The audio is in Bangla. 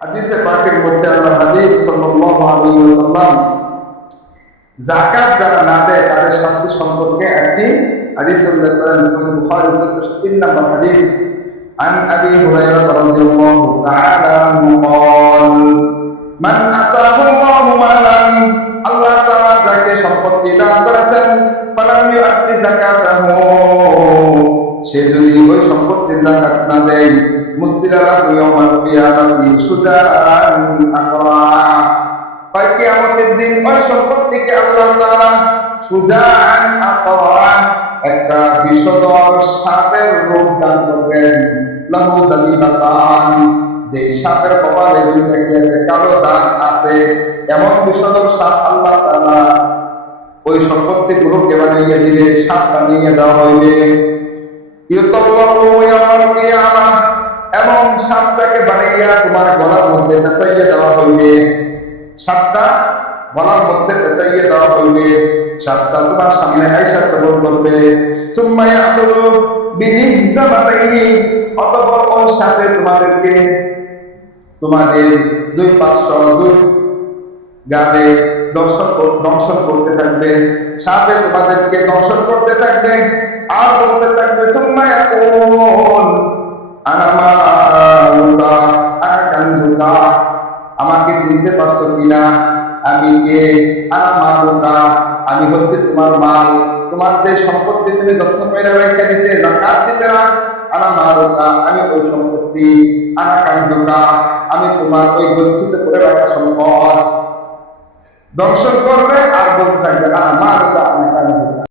হাদিসে পাকের মধ্যে আল্লাহর হাবিব সাল্লাল্লাহু আলাইহি ওয়াসাল্লাম যাকাত যারা না দেয় তাদের শাস্তি সম্পর্কে একটি হাদিস উল্লেখ করেন। সহিহ বুখারী 63 নম্বর হাদিস। عن أبي هريرة رضي الله تعالى عنه قال من أتاه الله مالا আল্লাহ তাআলা যাকে সম্পত্তি দান করেছেন ফালাম ইউআদ্দি যাকাতাহু সে যদি ওই সম্পত্তির যাকাত না দেয় মুসতিলা লাহু ইয়াউমাল কিয়ামাতি সুদান আকরা কাল কিয়ামতের দিন ওই সম্পত্তিকে আল্লাহ তাআলা সুদান আকরা একটা বিষধর সাপের রূপ দান করবেন। লাহু যাবিবাতান যে সাপের কপালে দুইটা কি আছে, কালো দাগ আছে, এমন বিষধর সাপ আল্লাহ তাআলা ওই সম্পত্তি গুলোকে বানিয়ে দিবে, সাপ বানিয়ে দেওয়া হইবে। ইউতাল্লাহু ইয়াউমাল কিয়ামাহ এবং সাপটাকে বানিয়ে তোমার গলার মধ্যে পেঁচাইয়ে দেওয়া হইবে। সাপটা গলার মধ্যে পেঁচাইয়ে দেওয়া হইবে। সাপটা তোমার সামনে আইসা সবর করবে। সুম্মা ইয়াখুযু বিনিহজামাতাইহি অতঃপর ওই সাপে তোমাদের দুই পার্শ্ব দুই গালে দংশন করতে থাকবে। সাপে তোমাদেরকে দংশন করতে থাকবে আর বলতে থাকবে সুম্মা ইয়াকুল আনা মালুকা আনা কানজুকা আমাকে চিনতে পারছো কিনা, আমি কে? আনা মালুকা আমি হচ্ছে তোমার মাল, তোমার যে সম্পত্তি তুমি যত্ন করে রেখে দিতে যাকাত দিতে না, আনা মালুকা আমি ওই সম্পত্তি, আনা কানজুকা আমি তোমার ওই গচ্ছিত করে রাখা সম্পদ। দংশন করবে আর বলতে থাকবে আনা মালুকা আনা কানজুকা।